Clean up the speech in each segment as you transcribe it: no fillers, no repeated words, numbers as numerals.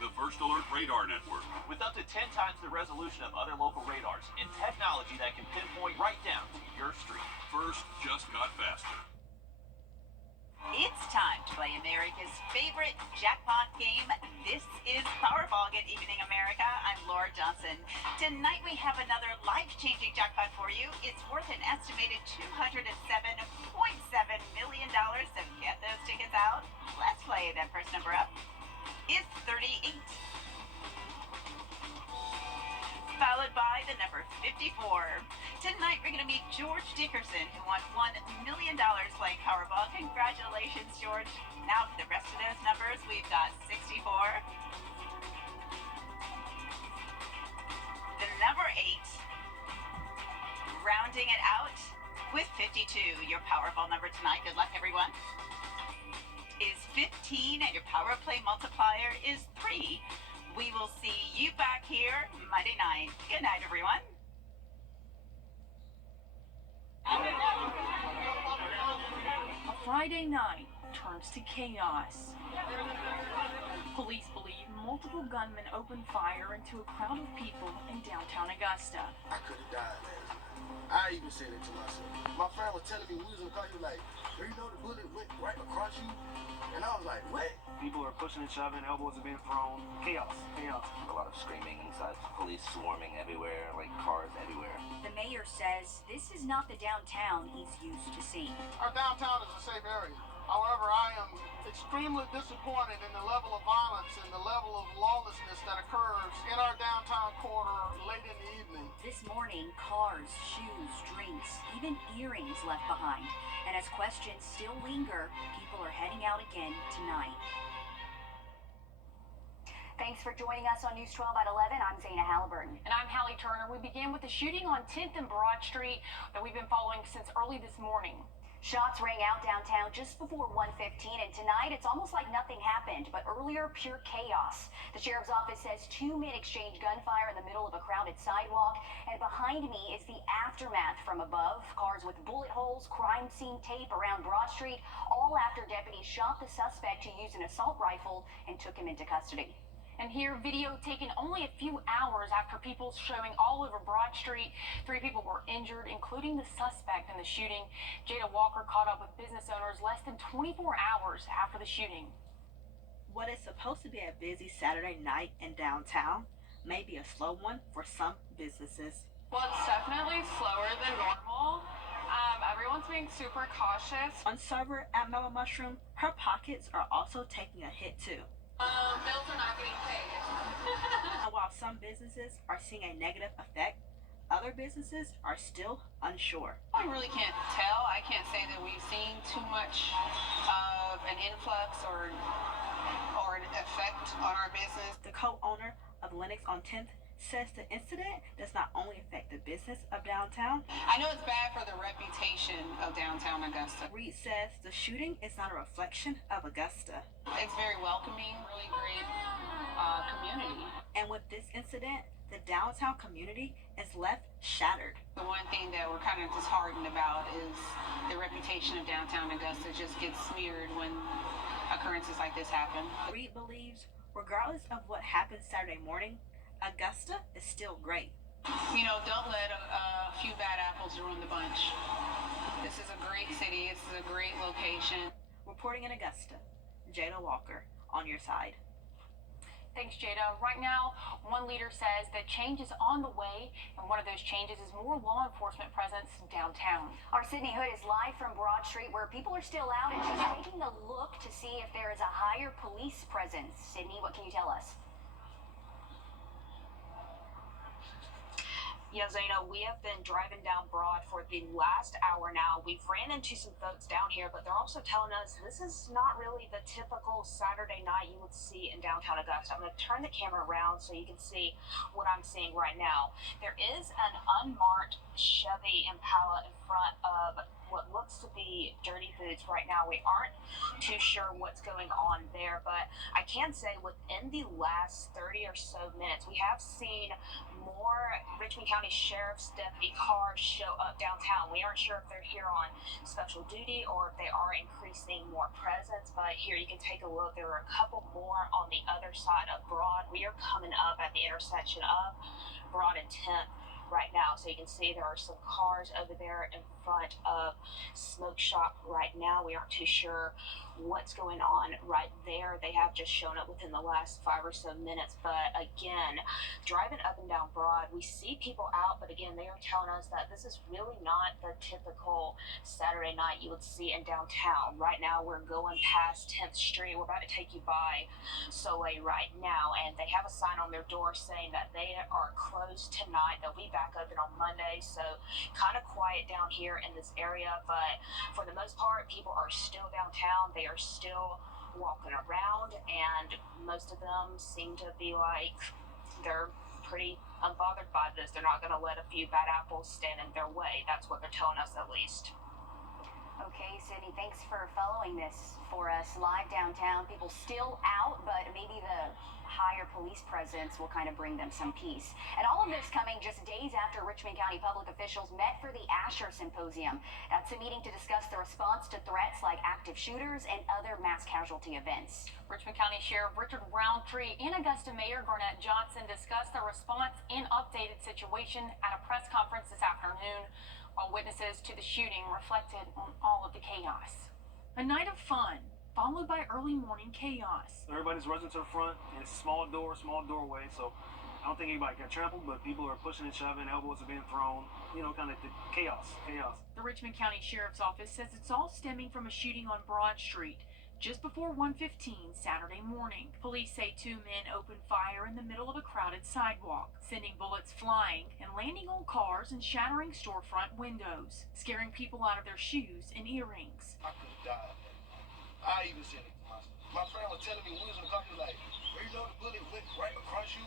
the First Alert Radar Network. With up to 10 times the resolution of other local radars and technology that can pinpoint right down to your street. First just got faster. It's time to play America's favorite jackpot game. This is Powerball. Good evening, America. I'm Laura Johnson. Tonight we have another life-changing jackpot for you. It's worth an estimated $207.7 million. So get those tickets out. Let's play. That first number up is 38. Followed by the number 54. Tonight, we're going to meet George Dickerson, who won $1 million playing Powerball. Congratulations, George. Now, for the rest of those numbers, we've got 64. The number 8. Rounding it out with 52. Your Powerball number tonight, good luck, everyone, is 15, and your Power Play multiplier is 3. We will see you back here Monday night. Good night, everyone. A Friday night turns to chaos. Police believe multiple gunmen opened fire into a crowd of people in downtown Augusta. I could have died last night. I even said it to myself. My friend was telling me we was in the car, he was like, you know the bullet went right across you? And I was like, what? People are pushing and shoving, elbows are being thrown. Chaos, chaos. A lot of screaming inside, police swarming everywhere, like cars everywhere. The mayor says this is not the downtown he's used to seeing. Our downtown is a safe area. However, I am extremely disappointed in the level of violence and the level of lawlessness that occurs in our downtown corridor late in the evening. This morning, cars, shoes, drinks, even earrings left behind. And as questions still linger, people are heading out again tonight. Thanks for joining us on News 12 at 11. I'm Zaina Halliburton. And I'm Hallie Turner. We begin with the shooting on 10th and Broad Street that we've been following since early this morning. Shots rang out downtown just before 1:15, and tonight it's almost like nothing happened, but earlier, pure chaos. The sheriff's office says 2 men exchanged gunfire in the middle of a crowded sidewalk, and behind me is the aftermath from above. Cars with bullet holes, crime scene tape around Broad Street, all after deputies shot the suspect who used an assault rifle and took him into custody. And here, video taken only a few hours after people showing all over Broad Street. 3 people were injured, including the suspect in the shooting. Jada Walker caught up with business owners less than 24 hours after the shooting. What is supposed to be a busy Saturday night in downtown may be a slow one for some businesses. Well, it's definitely slower than normal. Everyone's being super cautious. On server at Mellow Mushroom, her pockets are also taking a hit too. Bills are not getting paid. And while some businesses are seeing a negative effect, other businesses are still unsure. I really can't tell. I can't say that we've seen too much of an influx or an effect on our business. The co-owner of Lennox on 10th says the incident does not only affect the business of downtown. I know it's bad for the reputation of downtown Augusta. Reed says the shooting is not a reflection of Augusta. It's very welcoming, really great community. And with this incident, the downtown community is left shattered. The one thing that we're kind of disheartened about is the reputation of downtown Augusta just gets smeared when occurrences like this happen. Reed believes, regardless of what happens Saturday morning, Augusta is still great. You know, don't let a few bad apples ruin the bunch. This is a great city. This is a great location. Reporting in Augusta, Jada Walker, on your side. Thanks, Jada. Right now, one leader says that change is on the way, and one of those changes is more law enforcement presence downtown. Our Sydney Hood is live from Broad Street, where people are still out, and she's taking a look to see if there is a higher police presence. Sydney, what can you tell us? Yeah, Zaina, we have been driving down Broad for the last hour now. We've ran into some folks down here, but they're also telling us this is not really the typical Saturday night you would see in downtown Augusta. I'm going to turn the camera around so you can see what I'm seeing right now. There is an unmarked Chevy Impala in front of what looks to be Dirty Foods right now. We aren't too sure what's going on there, but I can say within the last 30 or so minutes, we have seen more Richmond County Sheriff's deputy cars show up downtown. We aren't sure if they're here on special duty or if they are increasing more presence, but here you can take a look. There are a couple more on the other side of Broad. We are coming up at the intersection of Broad and 10th right now, so you can see there are some cars over there in front of Smoke Shop right now. We aren't too sure what's going on right there. They have just shown up within the last 5 or so minutes, but again, driving up and down Broad, we see people out, but again, they are telling us that this is really not the typical Saturday night you would see in downtown. Right now, we're going past 10th Street. We're about to take you by Soleil right now, and they have a sign on their door saying that they are closed tonight. They'll be back open on Monday, so kind of quiet down here in this area, but for the most part, people are still downtown. They are still walking around, and most of them seem to be like they're pretty unbothered by this. They're not going to let a few bad apples stand in their way. That's what they're telling us, at least. Okay, Sydney, thanks for following this for us live downtown. People still out, but maybe the higher police presence will kind of bring them some peace. And all of this coming just days after Richmond County public officials met for the Asher Symposium. That's a meeting to discuss the response to threats like active shooters and other mass casualty events. Richmond County Sheriff Richard Roundtree and Augusta Mayor Garnett Johnson discussed the response and updated situation at a press conference this afternoon, while witnesses to the shooting reflected on all of the chaos. A night of fun, followed by early morning chaos. Everybody's rushing to the front, and it's a small doorway, so I don't think anybody got trampled, but people are pushing and shoving, elbows are being thrown, kind of chaos. The Richmond County Sheriff's Office says it's all stemming from a shooting on Broad Street just before 1:15 Saturday morning. Police say 2 men opened fire in the middle of a crowded sidewalk, sending bullets flying and landing on cars and shattering storefront windows, scaring people out of their shoes and earrings. I could have died. I even said it to myself. My friend was telling me we was in the car, he was like, you know the bullet went right across you?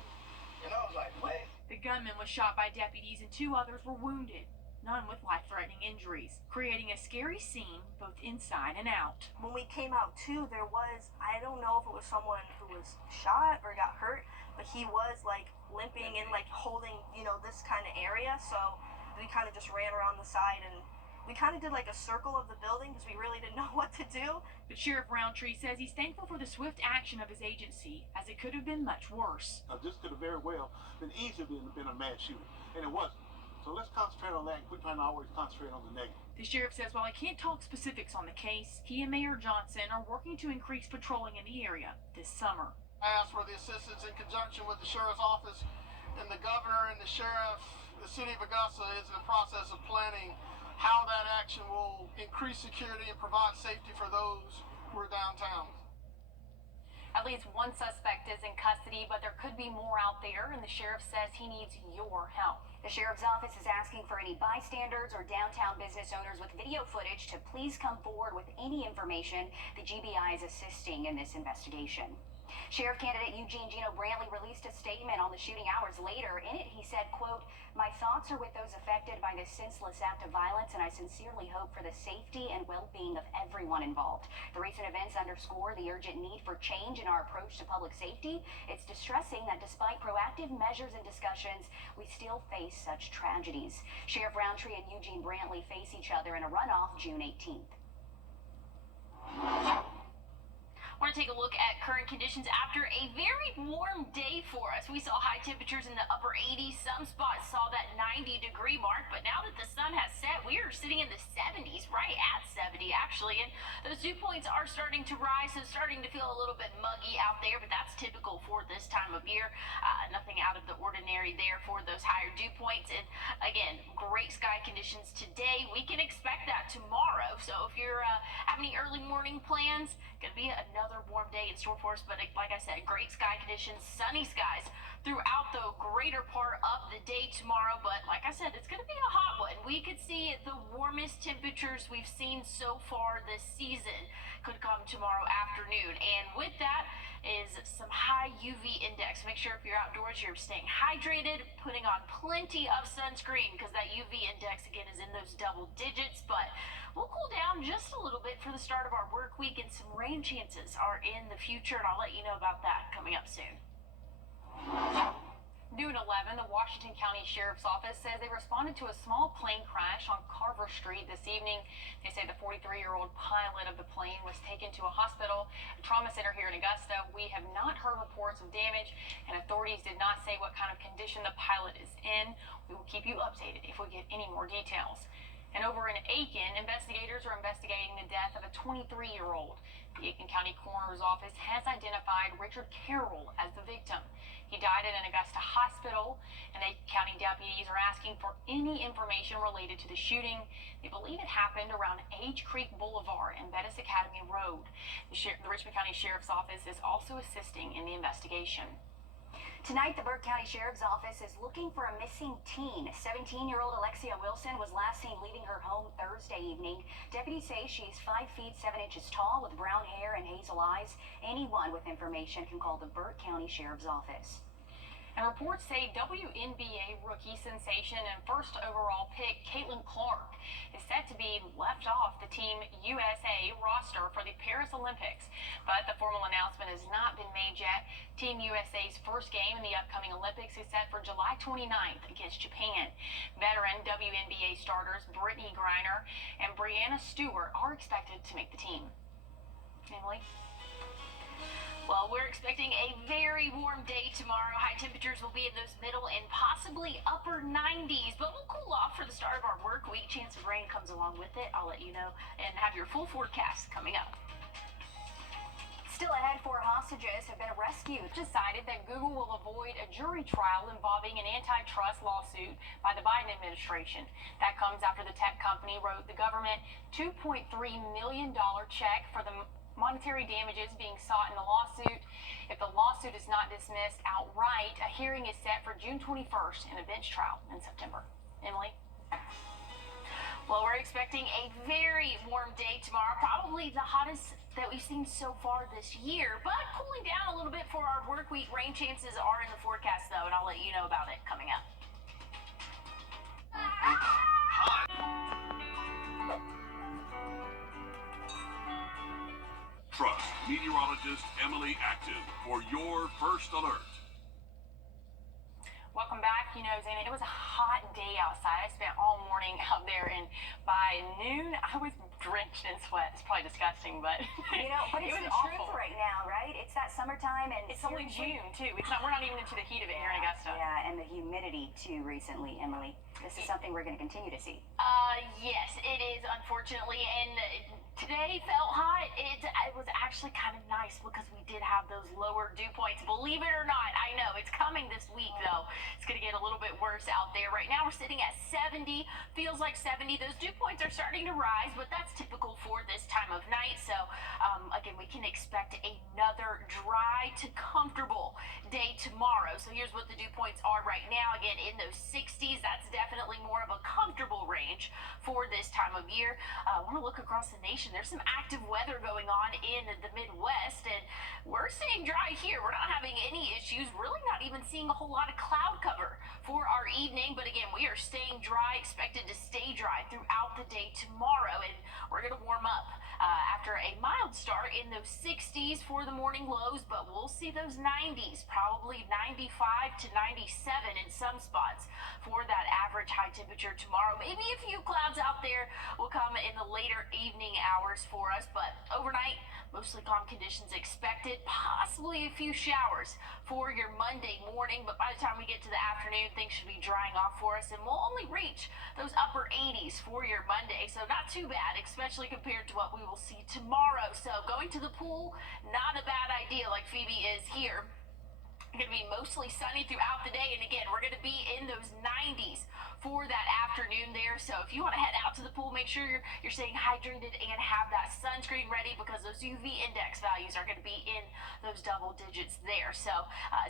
And I was like, what? The gunman was shot by deputies and 2 others were wounded, none with life-threatening injuries, creating a scary scene both inside and out. When we came out too, there was, I don't know if it was someone who was shot or got hurt, but he was like limping and like holding, this kind of area. So we kind of just ran around the side and we kind of did like a circle of the building because we really didn't know what to do. But Sheriff Roundtree says he's thankful for the swift action of his agency, as it could have been much worse. This could have very well been easily been a mass shooting, and it wasn't. So let's concentrate on that and quit trying to always concentrate on the negative. The sheriff says while he can't talk specifics on the case, he and Mayor Johnson are working to increase patrolling in the area this summer. I asked for the assistance in conjunction with the sheriff's office and the governor and the sheriff. The city of Augusta is in the process of planning how that action will increase security and provide safety for those who are downtown. At least 1 suspect is in custody, but there could be more out there, and the sheriff says he needs your help. The sheriff's office is asking for any bystanders or downtown business owners with video footage to please come forward with any information. The GBI is assisting in this investigation. Sheriff candidate Eugene Gino Brantley released a statement on the shooting hours later. In it, he said, quote, "My thoughts are with those affected by this senseless act of violence, and I sincerely hope for the safety and well-being of everyone involved. The recent events underscore the urgent need for change in our approach to public safety. It's distressing that despite proactive measures and discussions, we still face such tragedies." Sheriff Roundtree and Eugene Brantley face each other in a runoff June 18th. I want to take a look at current conditions after a very warm day for us. We saw high temperatures in the upper 80s. Some spots saw that 90-degree mark, but now that the sun has set, we are sitting in the 70s, right at 70 actually, and those dew points are starting to rise, so starting to feel a little bit muggy out there, but that's typical for this time of year. Nothing out of the ordinary there for those higher dew points, and again, great sky conditions today. We can expect that tomorrow, so if you're having any early morning plans, gonna be another warm day in store for us, but like I said, great sky conditions, sunny skies throughout the greater part of the day tomorrow. But like I said, it's going to be a hot one. We could see the warmest temperatures we've seen so far this season could come tomorrow afternoon. And with that is some high UV index. Make sure if you're outdoors, you're staying hydrated, putting on plenty of sunscreen, because that UV index again is in those double digits. But we'll cool down just a little bit for the start of our work week, and some rain chances are in the future, and I'll let you know about that coming up soon. Noon 11, the Washington County Sheriff's Office says they responded to a small plane crash on Carver Street this evening. They say the 43-year-old pilot of the plane was taken to a hospital, a trauma center here in Augusta. We have not heard reports of damage, and authorities did not say what kind of condition the pilot is in. We will keep you updated if we get any more details. And over in Aiken, investigators are investigating the death of a 23-year-old. The Aiken County Coroner's Office has identified Richard Carroll as the victim. He died at an Augusta hospital, and Aiken County deputies are asking for any information related to the shooting. They believe it happened around Age Creek Boulevard and Bettis Academy Road. The Richmond County Sheriff's Office is also assisting in the investigation. Tonight, the Burke County Sheriff's Office is looking for a missing teen. 17-year-old Alexia Wilson was last seen leaving her home Thursday evening. Deputies say she's 5 feet 7 inches tall with brown hair and hazel eyes. Anyone with information can call the Burke County Sheriff's Office. And reports say WNBA rookie sensation and first overall pick Caitlin Clark is set to be left off the Team USA roster for the Paris Olympics. But the formal announcement has not been made yet. Team USA's first game in the upcoming Olympics is set for July 29th against Japan. Veteran WNBA starters Brittany Griner and Brianna Stewart are expected to make the team. Emily? Well, we're expecting a very warm day tomorrow. High temperatures will be in those middle and possibly upper 90s, but we'll cool off for the start of our work week. Chance of rain comes along with it. I'll let you know and have your full forecast coming up. Still ahead, 4 hostages have been rescued. Decided that Google will avoid a jury trial involving an antitrust lawsuit by the Biden administration. That comes after the tech company wrote the government $2.3 million check for the monetary damages being sought in the lawsuit. If the lawsuit is not dismissed outright, a hearing is set for June 21st in a bench trial in September. Emily? Well, we're expecting a very warm day tomorrow, probably the hottest that we've seen so far this year, but cooling down a little bit for our work week. Rain chances are in the forecast, though, and I'll let you know about it coming up. Trust meteorologist Emily Active for your first alert. Welcome back. You know, Zana, it was a hot day outside. I spent all morning out there, and by noon, I was drenched in sweat. It's probably disgusting, but you know, but it's it was the awful. truth right now, right? It's that summertime, and it's only June too. It's not. We're not even into the heat of it here in Augusta. Yeah, and the humidity too. Recently, Emily, this is something we're going to continue to see. Yes, it is, unfortunately, and today felt hot. It was actually kind of nice because we did have those lower dew points. Believe it or not, I know it's coming this week, though. It's going to get a little bit worse out there. Right now, we're sitting at 70. Feels like 70. Those dew points are starting to rise, but that's typical for this time of night. So, again, we can expect another dry to comfortable day tomorrow. So here's what the dew points are right now. Again, in those 60s, that's definitely more of a comfortable range for this time of year. I want to look across the nation. There's some active weather going on in the Midwest, and we're staying dry here. We're not having any issues, really not even seeing a whole lot of cloud cover for our evening. But again, we are staying dry, expected to stay dry throughout the day tomorrow, and we're going to warm up after a mild start in those 60s for the morning lows, but we'll see those 90s, probably 95 to 97 in some spots for that average high temperature tomorrow. Maybe a few clouds out there will come in the later evening hours for us, but overnight, mostly calm conditions expected, possibly a few showers for your Monday morning, but by the time we get to the afternoon, things should be drying off for us, and we'll only reach those upper 80s for your Monday, so not too bad, especially compared to what we will see tomorrow. So going to the pool, not a bad idea like Phoebe is here. Going to be mostly sunny throughout the day, and again, we're going to be in those 90s for that afternoon there. So if you want to head out to the pool, make sure you're staying hydrated and have that sunscreen ready, because those UV index values are going to be in those double digits there. So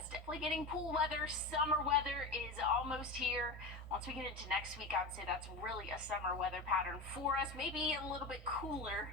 it's definitely getting pool weather. Summer weather is almost here. Once we get into next week, I would say that's really a summer weather pattern for us. Maybe a little bit cooler.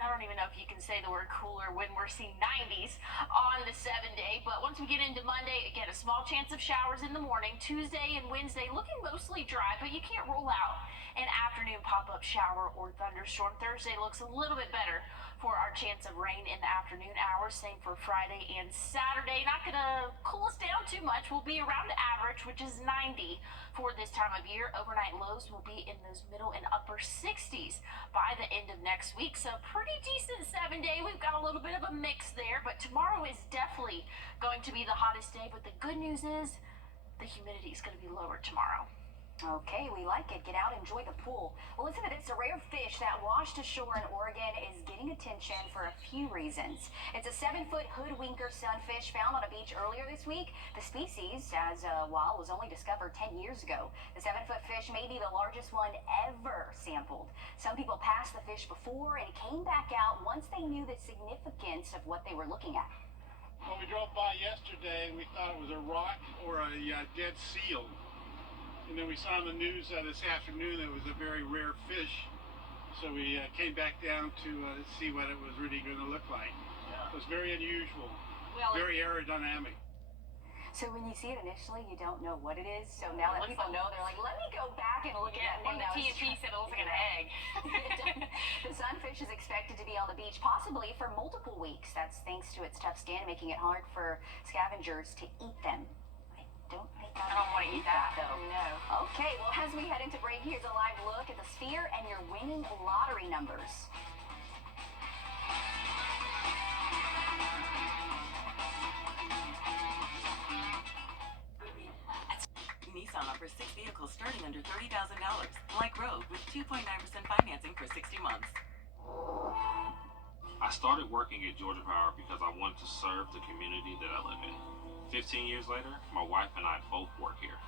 I don't even know if you can say the word cooler when we're seeing 90s on the 7-day. But once we get into Monday, again, a small chance of showers in the morning. Tuesday and Wednesday looking mostly dry, but you can't rule out an afternoon pop-up shower or thunderstorm. Thursday looks a little bit better for our chance of rain in the afternoon hours. Same for Friday and Saturday. Not going to cool us down too much. We'll be around average, which is 90 for this time of year. Overnight lows will be in those middle and upper 60s by the end of next week. So pretty decent 7-day. We've got a little bit of a mix there, but tomorrow is definitely going to be the hottest day. But the good news is the humidity is going to be lower tomorrow. Okay, we like it. Get out, enjoy the pool. Well, listen to this. A rare fish that washed ashore in Oregon is getting attention for a few reasons. It's a 7-foot hoodwinker sunfish found on a beach earlier this week. The species, as well, was only discovered 10 years ago. The 7-foot fish may be the largest one ever sampled. Some people passed the fish before and came back out once they knew the significance of what they were looking at. When we drove by yesterday, we thought it was a rock or a dead seal. And then we saw on the news this afternoon that it was a very rare fish. So we came back down to see what it was really going to look like. Yeah. It was very unusual, very aerodynamic. So when you see it initially, you don't know what it is. So now that people know, they're like, let me go back and look at that thing. One of the TNT said it looks like an egg. The sunfish is expected to be on the beach possibly for multiple weeks. That's thanks to its tough skin, making it hard for scavengers to eat them. I don't want to eat that, though. No. Okay, well, as we head into break, here's a live look at the Sphere and your winning lottery numbers. Nissan offers 6 vehicles starting under $30,000, like Rogue, with 2.9% financing for 60 months. I started working at Georgia Power because I wanted to serve the community that I live in. 15 years later, my wife and I both work here.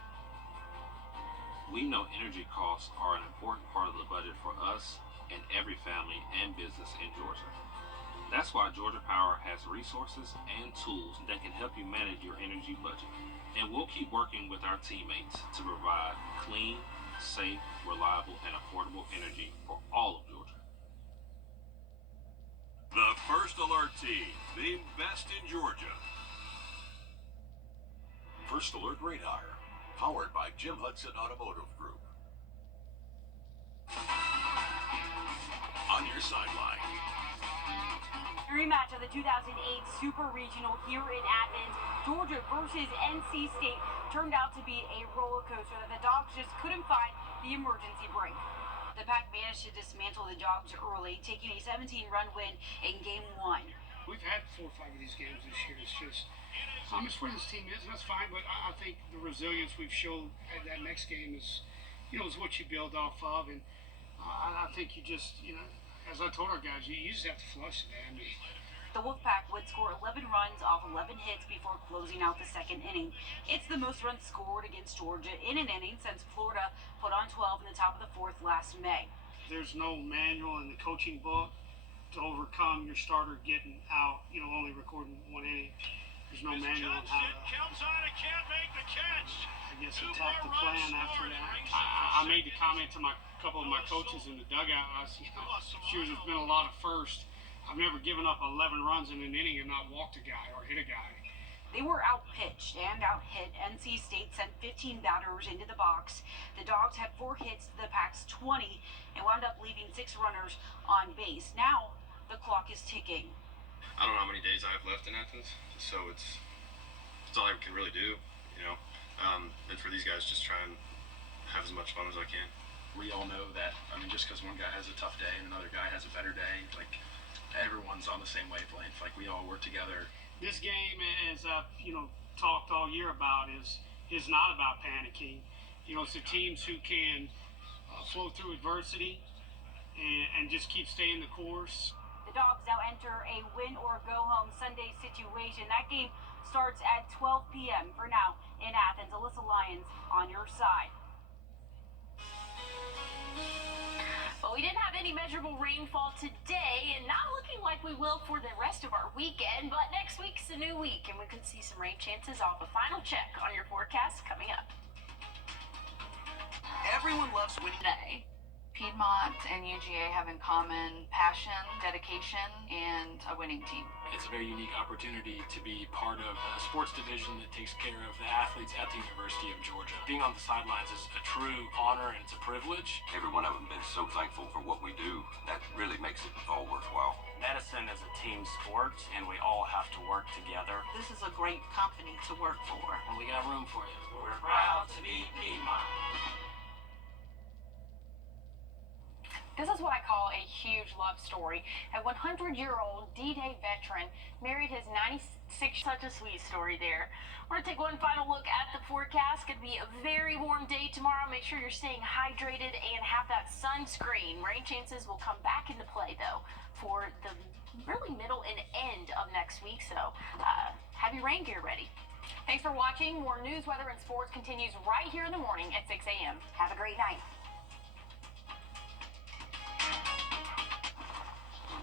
We know energy costs are an important part of the budget for us and every family and business in Georgia. That's why Georgia Power has resources and tools that can help you manage your energy budget. And we'll keep working with our teammates to provide clean, safe, reliable, and affordable energy for all of Georgia. The First Alert Team, named Best in Georgia. First Alert Radar, powered by Jim Hudson Automotive Group. On your sideline. Rematch of the 2008 Super Regional here in Athens. Georgia versus NC State turned out to be a roller coaster that the Dogs just couldn't find the emergency brake. The Pack managed to dismantle the Dogs early, taking a 17-run win in Game 1. We've had 4 or 5 of these games this year. It's just, I'm just where this team is, and that's fine, but I think the resilience we've showed at that next game is, is what you build off of, and I think you just, as I told our guys, you just have to flush it. I mean, the Wolfpack would score 11 runs off 11 hits before closing out the second inning. It's the most runs scored against Georgia in an inning since Florida put on 12 in the top of the 4th last May. There's no manual in the coaching book to overcome your starter getting out, only recording 1 inning. There's no manual on how to, comes on and can't make the catch. I guess, attack the plan after that. I made the comment to couple of my coaches in the dugout. I said, sure, there's been a lot of first. I've never given up 11 runs in an inning and not walked a guy or hit a guy. They were outpitched and outhit. NC State sent 15 batters into the box. The Dogs had 4 hits to the Pack's 20 and wound up leaving 6 runners on base. Now the clock is ticking. I don't know how many days I have left in Athens, so it's all I can really do, and for these guys, just try and have as much fun as I can. We all know that, just because one guy has a tough day and another guy has a better day, everyone's on the same wavelength. We all work together. This game, as I've, talked all year about, is not about panicking. It's the teams who can flow through adversity and just keep staying the course. The Dogs now enter a win-or-go-home Sunday situation. That game starts at 12 p.m. For now, in Athens, Alyssa Lyons on your side. Well, we didn't have any measurable rainfall today, and not looking like we will for the rest of our weekend, but next week's a new week, and we could see some rain chances off a final check on your forecast coming up. Everyone loves winning today. Piedmont and UGA have in common passion, dedication, and a winning team. It's a very unique opportunity to be part of a sports division that takes care of the athletes at the University of Georgia. Being on the sidelines is a true honor and it's a privilege. Every one of them been so thankful for what we do. That really makes it all worthwhile. Medicine is a team sport, and we all have to work together. This is a great company to work for. And we got room for you. We're proud to be Piedmont. This is what I call a huge love story. A 100-year-old D-Day veteran married his 96. Such a sweet story there. We're going to take one final look at the forecast. Going to be a very warm day tomorrow. Make sure you're staying hydrated and have that sunscreen. Rain chances will come back into play, though, for the really middle and end of next week. So have your rain gear ready. Thanks for watching. More news, weather, and sports continues right here in the morning at 6 a.m. Have a great night.